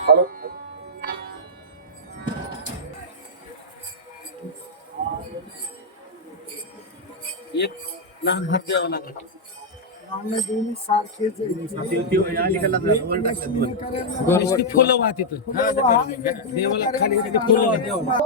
Hello एक लहान हात द्यावा लागला आम्ही दोन्ही सारखेच आहे. नुसती फुलं वाहत देवाला खाली फुलं वाहत.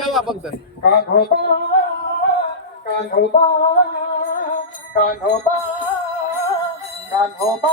देवा Kanhoba Kanhoba Kanhoba Kanhoba Kanhoba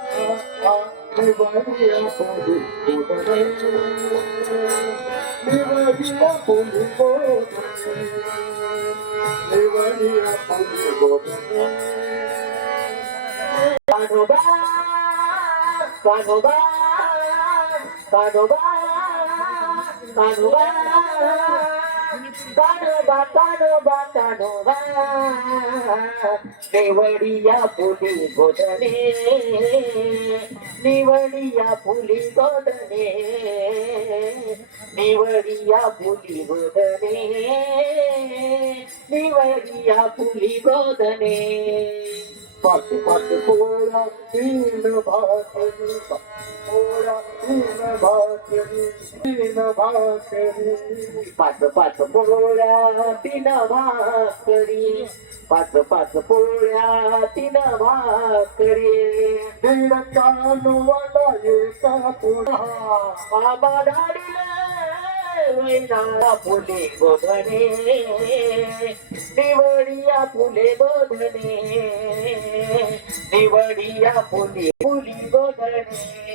Sagoba, Sagoba, Sagoba, निवडिया पुली गोधने निवडिया फुली गोदने. निवडिया फुली गोदने. निवडिया फुली गोदने. निवडिया फुली गोदने. पट पट पोळा तीन भात पोळा तीन पाच पाच पोळ्या तीन भाकरी पाच पाच पोळ्या तीन भाकरी दीड कानू वाला एका पोळा बाबा धाडले वैना फुले गोधने निवडिया फुले बघणे निवडिया फुले फुली बघणे